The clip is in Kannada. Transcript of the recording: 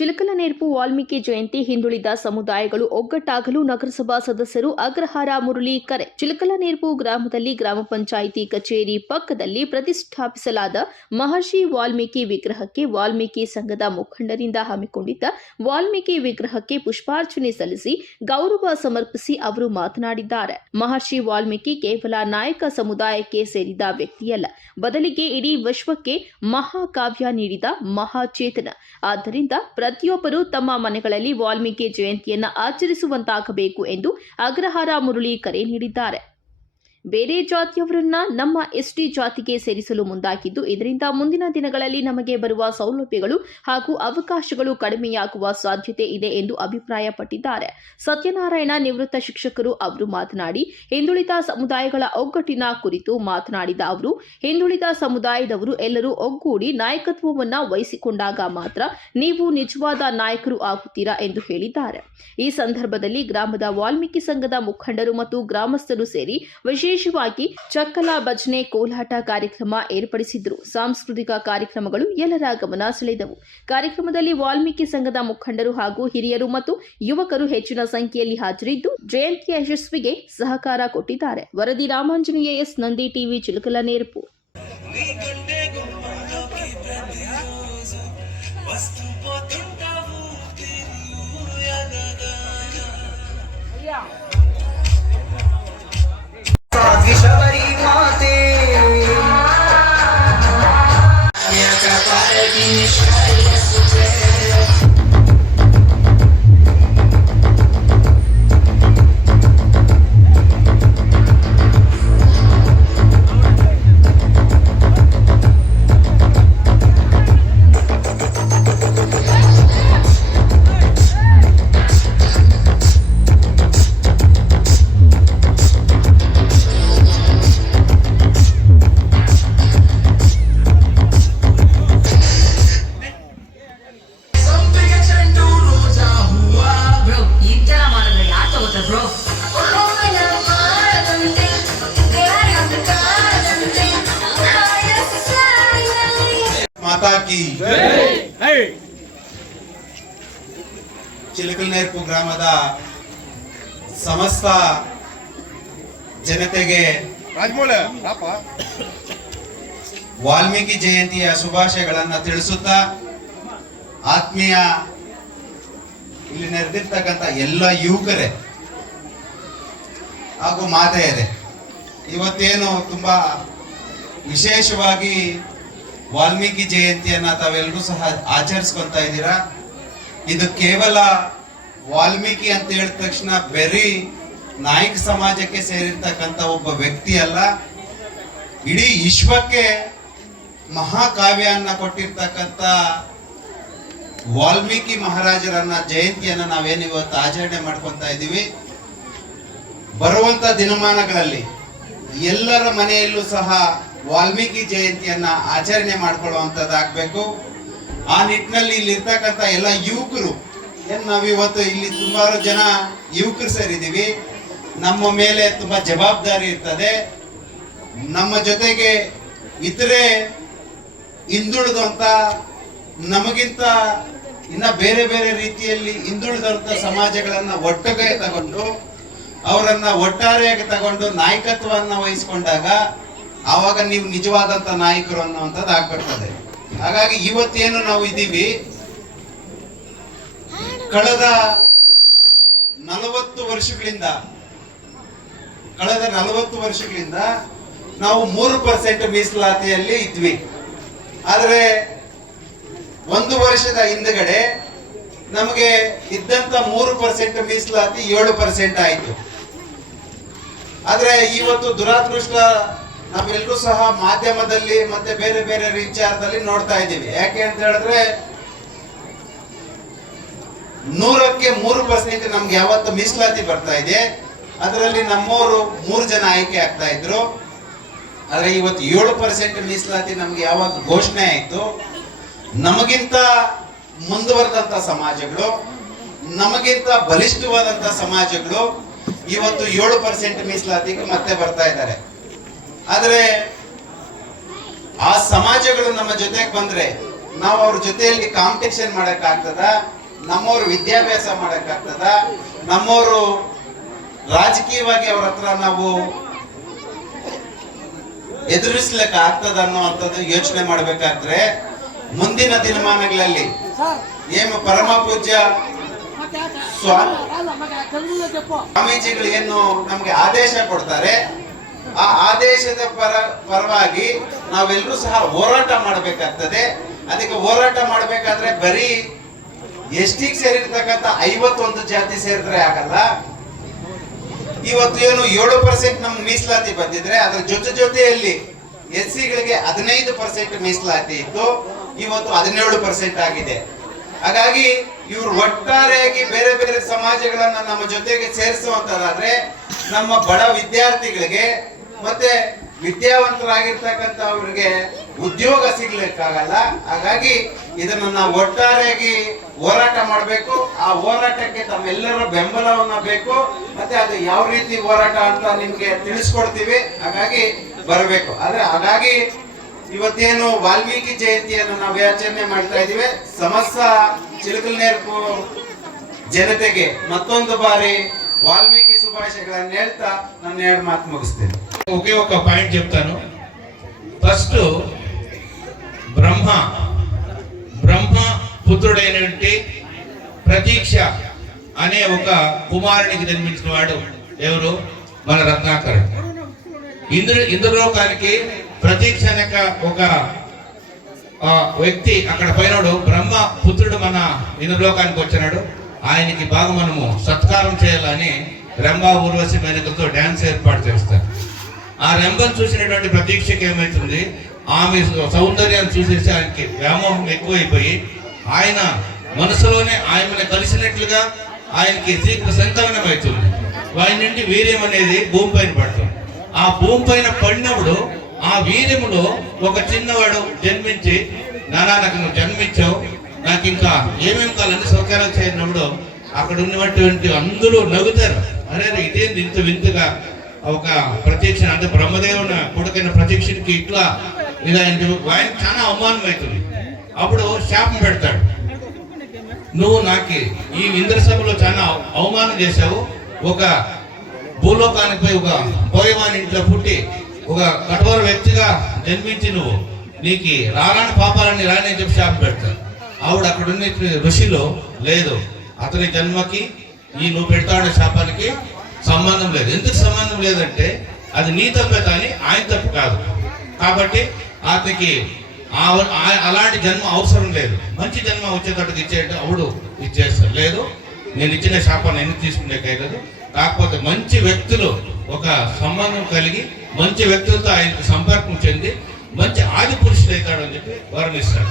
ಚಿಲಕಲನೇರ್ಪು ವಾಲ್ಮೀಕಿ ಜಯಂತಿ ಹಿಂದುಳಿದ ಸಮುದಾಯಗಳು ಒಗ್ಗಟ್ಟಾಗಲು ನಗರಸಭಾ ಸದಸ್ಯರು ಅಗ್ರಹಾರ ಮುರಳಿ ಕರೆ. ಚಿಲಕಲನೇರ್ಪು ಗ್ರಾಮದಲ್ಲಿ ಗ್ರಾಮ ಪಂಚಾಯಿತಿ ಕಚೇರಿ ಪಕ್ಕದಲ್ಲಿ ಪ್ರತಿಷ್ಠಾಪಿಸಲಾದ ಮಹರ್ಷಿ ವಾಲ್ಮೀಕಿ ವಿಗ್ರಹಕ್ಕೆ ವಾಲ್ಮೀಕಿ ಸಂಘದ ಮುಖಂಡರಿಂದ ಹಮ್ಮಿಕೊಂಡಿದ್ದ ವಾಲ್ಮೀಕಿ ವಿಗ್ರಹಕ್ಕೆ ಪುಷ್ಪಾರ್ಚನೆ ಸಲ್ಲಿಸಿ ಗೌರವ ಸಮರ್ಪಿಸಿ ಅವರು ಮಾತನಾಡಿದ್ದಾರೆ. ಮಹರ್ಷಿ ವಾಲ್ಮೀಕಿ ಕೇವಲ ನಾಯಕ ಸಮುದಾಯಕ್ಕೆ ಸೇರಿದ ವ್ಯಕ್ತಿಯಲ್ಲ, ಬದಲಿಗೆ ಇಡೀ ವಿಶ್ವಕ್ಕೆ ಮಹಾಕಾವ್ಯ ನೀಡಿದ ಮಹಾಚೇತನ. ಆದ್ದರಿಂದ ಪ್ರತಿಯೊಬ್ಬರು ತಮ್ಮ ಮನೆಗಳಲ್ಲಿ ವಾಲ್ಮೀಕಿ ಜಯಂತಿಯನ್ನು ಆಚರಿಸುವಂತಾಗಬೇಕು ಎಂದು ಅಗ್ರಹಾರ ಮುರಳಿ ಕರೆ ನೀಡಿದ್ದಾರೆ. ಬೇರೆ ಜಾತಿಯವರನ್ನ ನಮ್ಮ ಎಸ್ಟಿ ಜಾತಿಗೆ ಸೇರಿಸಲು ಮುಂದಾಗಿದ್ದು, ಇದರಿಂದ ಮುಂದಿನ ದಿನಗಳಲ್ಲಿ ನಮಗೆ ಬರುವ ಸೌಲಭ್ಯಗಳು ಹಾಗೂ ಅವಕಾಶಗಳು ಕಡಿಮೆಯಾಗುವ ಸಾಧ್ಯತೆ ಇದೆ ಎಂದು ಅಭಿಪ್ರಾಯಪಟ್ಟಿದ್ದಾರೆ. ಸತ್ಯನಾರಾಯಣ ನಿವೃತ್ತ ಶಿಕ್ಷಕರು ಅವರು ಮಾತನಾಡಿ, ಹಿಂದುಳಿದ ಸಮುದಾಯಗಳ ಒಗ್ಗಟ್ಟಿನ ಕುರಿತು ಮಾತನಾಡಿದ ಅವರು, ಹಿಂದುಳಿದ ಸಮುದಾಯದವರು ಎಲ್ಲರೂ ಒಗ್ಗೂಡಿ ನಾಯಕತ್ವವನ್ನು ವಹಿಸಿಕೊಂಡಾಗ ಮಾತ್ರ ನೀವು ನಿಜವಾದ ನಾಯಕರು ಆಗುತ್ತೀರಾ ಎಂದು ಹೇಳಿದ್ದಾರೆ. ಈ ಸಂದರ್ಭದಲ್ಲಿ ಗ್ರಾಮದ ವಾಲ್ಮೀಕಿ ಸಂಘದ ಮುಖಂಡರು ಮತ್ತು ಗ್ರಾಮಸ್ಥರು ಸೇರಿ ವಿಶೇಷವಾಗಿ ಚಕ್ಕಲ ಭಜನೆ ಕೋಲಾಟ ಕಾರ್ಯಕ್ರಮ ಏರ್ಪಡಿಸಿದ್ರು. ಸಾಂಸ್ಕೃತಿಕ ಕಾರ್ಯಕ್ರಮಗಳು ಎಲ್ಲರ ಗಮನ ಸೆಳೆದವು. ಕಾರ್ಯಕ್ರಮದಲ್ಲಿ ವಾಲ್ಮೀಕಿ ಸಂಘದ ಮುಖಂಡರು ಹಾಗೂ ಹಿರಿಯರು ಮತ್ತು ಯುವಕರು ಹೆಚ್ಚಿನ ಸಂಖ್ಯೆಯಲ್ಲಿ ಹಾಜರಿದ್ದು ಜಯಂತಿಯ ಯಶಸ್ವಿಗೆ ಸಹಕಾರ ಕೊಟ್ಟಿದ್ದಾರೆ. ವರದಿ ರಾಮಾಂಜನೇಯ ಎಸ್, ನಂದಿ ಟಿವಿ, ಚಿಲಕಲನೇರ್ಪು. ಚಿಲಕಲನೇರ್ಪು ಗ್ರಾಮದ ಸಮಸ್ತ ಜನತೆಗೆ ವಾಲ್ಮೀಕಿ ಜಯಂತಿಯ ಶುಭಾಶಯಗಳನ್ನು ತಿಳಿಸುತ್ತಾ, ಆತ್ಮೀಯ ಇಲ್ಲಿ ನೆರೆದಿರ್ತಕ್ಕಂಥ ಎಲ್ಲ ಯುವಕರೇ ಹಾಗೂ ಮಾತೆಯರೇ, ಇವತ್ತೇನು ತುಂಬಾ ವಿಶೇಷವಾಗಿ ವಾಲ್ಮೀಕಿ ಜಯಂತಿಯನ್ನ ತಾವೆಲ್ಲರೂ ಸಹ ಆಚರಿಸ್ಕೊಂತ ಇದ್ದೀರಾ. ಇದು ಕೇವಲ ವಾಲ್ಮೀಕಿ ಅಂತ ಹೇಳಿದ ತಕ್ಷಣ ಬರೀ ನಾಯಕ ಸಮಾಜಕ್ಕೆ ಸೇರಿರ್ತಕ್ಕಂಥ ಒಬ್ಬ ವ್ಯಕ್ತಿ ಅಲ್ಲ, ಇಡೀ ವಿಶ್ವಕ್ಕೆ ಮಹಾಕಾವ್ಯನ್ನ ಕೊಟ್ಟಿರ್ತಕ್ಕಂಥ ವಾಲ್ಮೀಕಿ ಮಹಾರಾಜರನ್ನ ಜಯಂತಿಯನ್ನ ನಾವೇನು ಇವತ್ತು ಆಚರಣೆ ಮಾಡ್ಕೊಂತ ಇದ್ದೀವಿ. ಬರುವಂತ ದಿನಮಾನಗಳಲ್ಲಿ ಎಲ್ಲರ ಮನೆಯಲ್ಲೂ ಸಹ ವಾಲ್ಮೀಕಿ ಜಯಂತಿಯನ್ನ ಆಚರಣೆ ಮಾಡ್ಕೊಳ್ಳುವಂಥದ್ದಾಗಬೇಕು. ಆ ನಿಟ್ಟಿನಲ್ಲಿ ಇಲ್ಲಿ ಇರ್ತಕ್ಕಂಥ ಎಲ್ಲ ಯುವಕರು, ನಾವಿವತ್ತು ಇಲ್ಲಿ ಸುಮಾರು ಜನ ಯುವಕರು ಸೇರಿದ್ದೀವಿ. ನಮ್ಮ ಮೇಲೆ ತುಂಬಾ ಜವಾಬ್ದಾರಿ ಇರ್ತದೆ. ನಮ್ಮ ಜೊತೆಗೆ ಇತರೆ ಹಿಂದುಳಿದಂತ, ನಮಗಿಂತ ಇನ್ನ ಬೇರೆ ಬೇರೆ ರೀತಿಯಲ್ಲಿ ಹಿಂದುಳಿದಂತ ಸಮಾಜಗಳನ್ನ ಒಟ್ಟಿಗೆ ತಗೊಂಡು ಅವರನ್ನ ಒಟ್ಟಾರೆಯಾಗಿ ತಗೊಂಡು ನಾಯಕತ್ವವನ್ನು ವಹಿಸಿಕೊಂಡಾಗ ಆವಾಗ ನೀವು ನಿಜವಾದಂತ ನಾಯಕರು ಅನ್ನುವಂಥದ್ದು ಆಗ್ಬಿಡ್ತದೆ. ಹಾಗಾಗಿ ಇವತ್ತೇನು ನಾವು ಇದ್ದೀವಿ, ಕಳೆದ 40 ವರ್ಷಗಳಿಂದ ನಾವು 3% ಮೀಸಲಾತಿಯಲ್ಲಿ ಇದ್ವಿ. ಆದ್ರೆ 1 ವರ್ಷದ ಹಿಂದಗಡೆ ನಮಗೆ ಇದ್ದಂತ 3% ಮೀಸಲಾತಿ 7% ಆಯಿತು. ಆದ್ರೆ ಇವತ್ತು ದುರಾದೃಷ್ಟ ನಾವೆಲ್ಲರೂ ಸಹ ಮಾಧ್ಯಮದಲ್ಲಿ ಮತ್ತೆ ಬೇರೆ ಬೇರೆ ವಿಚಾರದಲ್ಲಿ ನೋಡ್ತಾ ಇದ್ದೀವಿ. ಯಾಕೆ ಅಂತ ಹೇಳಿದ್ರೆ 100ಕ್ಕೆ 3% ನಮ್ಗೆ ಯಾವತ್ತು ಮೀಸಲಾತಿ ಬರ್ತಾ ಇದೆ. ಅದರಲ್ಲಿ ನಮ್ಮವರು 3 ಜನ ಆಯ್ಕೆ ಆಗ್ತಾ ಇದ್ರು. ಆದ್ರೆ ಇವತ್ತು 7% ಮೀಸಲಾತಿ ನಮ್ಗೆ ಯಾವಾಗ ಘೋಷಣೆ ಆಯ್ತು, ನಮಗಿಂತ ಮುಂದುವರೆದಂತ ಸಮಾಜಗಳು, ನಮಗಿಂತ ಬಲಿಷ್ಠವಾದಂತ ಸಮಾಜಗಳು ಇವತ್ತು 7% ಮೀಸಲಾತಿಗೆ ಮತ್ತೆ ಬರ್ತಾ ಇದ್ದಾರೆ. ಆದ್ರೆ ಆ ಸಮಾಜಗಳು ನಮ್ಮ ಜೊತೆಗೆ ಬಂದ್ರೆ ನಾವು ಅವ್ರ ಜೊತೆಯಲ್ಲಿ ಕಾಂಪಿಟೇಷನ್ ಮಾಡಕ್ ಆಗ್ತದ, ನಮ್ಮವ್ರು ವಿದ್ಯಾಭ್ಯಾಸ ಮಾಡಕ್ ಆಗ್ತದ, ನಮ್ಮವರು ರಾಜಕೀಯವಾಗಿ ಅವ್ರ ಹತ್ರ ನಾವು ಎದುರಿಸ್ಲಿಕ್ಕೆ ಆಗ್ತದ ಅನ್ನುವಂಥದ್ದು ಯೋಚನೆ ಮಾಡ್ಬೇಕಾದ್ರೆ ಮುಂದಿನ ದಿನಮಾನಗಳಲ್ಲಿ ಏನು ಪರಮ ಪೂಜ್ಯ ಸ್ವಾಮೀಜಿಗಳು ಏನು ನಮ್ಗೆ ಆದೇಶ ಕೊಡ್ತಾರೆ, ಆ ಆದೇಶದ ಪರವಾಗಿ ನಾವೆಲ್ಲರೂ ಸಹ ಹೋರಾಟ ಮಾಡಬೇಕಾಗ್ತದೆ. ಅದಕ್ಕೆ ಹೋರಾಟ ಮಾಡಬೇಕಾದ್ರೆ ಬರೀ ಎಸ್ಟಿಗೆ ಸೇರಿರ್ತಕ್ಕಂಥ 51 ಜಾತಿ ಸೇರಿದ್ರೆ ಆಗಲ್ಲ. ಇವತ್ತು ಏನು 7% ನಮ್ಗೆ ಮೀಸಲಾತಿ ಬಂದಿದ್ರೆ ಅದ್ರ ಜೊತೆಯಲ್ಲಿ SC-ಗಳಿಗೆ 15% ಮೀಸಲಾತಿ ಇತ್ತು, ಇವತ್ತು 17% ಆಗಿದೆ. ಹಾಗಾಗಿ ಇವರು ಒಟ್ಟಾರೆಯಾಗಿ ಬೇರೆ ಬೇರೆ ಸಮಾಜಗಳನ್ನ ನಮ್ಮ ಜೊತೆಗೆ ಸೇರಿಸುವಂತದಾದ್ರೆ ನಮ್ಮ ಬಡ ವಿದ್ಯಾರ್ಥಿಗಳಿಗೆ ಮತ್ತೆ ವಿದ್ಯಾವಂತರಾಗಿರ್ತಕ್ಕಂಥವ್ರಿಗೆ ಉದ್ಯೋಗ ಸಿಗ್ಲಿಕ್ಕಾಗಲ್ಲ. ಹಾಗಾಗಿ ಇದನ್ನ ನಾವು ಒಟ್ಟಾರೆಯಾಗಿ ಹೋರಾಟ ಮಾಡಬೇಕು. ಆ ಹೋರಾಟಕ್ಕೆ ತಮ್ಮೆಲ್ಲರ ಬೆಂಬಲವನ್ನ ಬೇಕು. ಮತ್ತೆ ಅದು ಯಾವ ರೀತಿ ಹೋರಾಟ ಅಂತ ನಿಮ್ಗೆ ತಿಳಿಸ್ಕೊಡ್ತೀವಿ, ಹಾಗಾಗಿ ಬರಬೇಕು. ಆದ್ರೆ ಹಾಗಾಗಿ ಇವತ್ತೇನು ವಾಲ್ಮೀಕಿ ಜಯಂತಿಯನ್ನು ನಾವು ಆಚರಣೆ ಮಾಡ್ತಾ ಇದೀವಿ. ಸಮಸ್ತ ಚಿಲಕಲನೇರ್ಪು ಜನತೆಗೆ ಮತ್ತೊಂದು ಬಾರಿ వాల్మీకి శుభాశయಗಳನ್ನು ಹೇಳ್ತಾ ನನ್ನ 2 మాటలు ముగిస్తాను. ఒకే ఒక పాయింట్ చెప్తాను. ఫస్ట్ బ్రహ్మ పుత్రుడైనటువంటి ప్రతీక్ష అనే ఒక కుమారునికి జన్మించిన వాడు ఎవరు? మన రత్నాకరుడు. ఇంద్రలోకానికి ప్రతీక్ష అనే ఒక వ్యక్తి అక్కడ పోయినాడు. బ్రహ్మ పుత్రుడు మన ఇంద్రలోకానికి వచ్చినాడు. ఆయనకి బాగా మనము సత్కారం చేయాలని రంభ ఊర్వశి మేనకలతో డ్యాన్స్ ఏర్పాటు చేస్తారు. ఆ రంభను చూసినటువంటి ప్రతీక్షకి ఏమవుతుంది, ఆమె సౌందర్యాన్ని చూసేసి ఆయనకి వ్యామోహం ఎక్కువైపోయి ఆయన మనసులోనే ఆయనని కలిసినట్లుగా ఆయనకి శీఘ్ర సంకలనం అవుతుంది. వారి నుండి వీర్యం అనేది భూమి పైన పడుతుంది. ఆ భూమి పైన పడినప్పుడు ఆ వీర్యములో ఒక చిన్నవాడు జన్మించి, నానా నాకు నువ్వు జన్మించావు, నాకు ఇంకా ఏమేమి కావాలని సౌకర్యాలు చేయనప్పుడు అక్కడ ఉన్నటువంటి అందరూ నవ్వుతారు. అరే ఇదేంటి ఇంత వింతగా ఒక ప్రతీక్ష అంటే బ్రహ్మదేవుని కొడుకైన ప్రతీక్షకి ఇట్లా ఇలా ఆయన చాలా అవమానం అవుతుంది. అప్పుడు శాపం పెడతాడు, నువ్వు నాకు ఈ ఇంద్రసభలో చాలా అవమానం చేశావు, ఒక భూలోకానికి పోయి ఒక పోయవాని ఇంట్లో పుట్టి ఒక కఠోర వ్యక్తిగా జన్మించి నువ్వు నీకు రారాని పాపాలని రాని చెప్పి శాపం పెడతాడు. ఆవిడ అక్కడ ఉన్న ఋషిలో లేదు, అతని జన్మకి ఈ నువ్వు పెడతాడే శాపానికి సంబంధం లేదు. ఎందుకు సంబంధం లేదంటే అది నీ తప్పే కానీ ఆయన తప్పు కాదు. కాబట్టి అతనికి అలాంటి జన్మ అవసరం లేదు. మంచి జన్మ వచ్చేటట్టుకు ఇచ్చేట అవుడు ఇచ్చేస్తాడు. లేదు నేను ఇచ్చిన శాపాన్ని ఎందుకు తీసుకునే కాదు. కాకపోతే మంచి వ్యక్తులు ఒక సంబంధం కలిగి మంచి వ్యక్తులతో ఆయనకు సంపర్కం చెంది మంచి ఆది పురుషుడు అవుతాడు అని చెప్పి వర్ణిస్తాడు.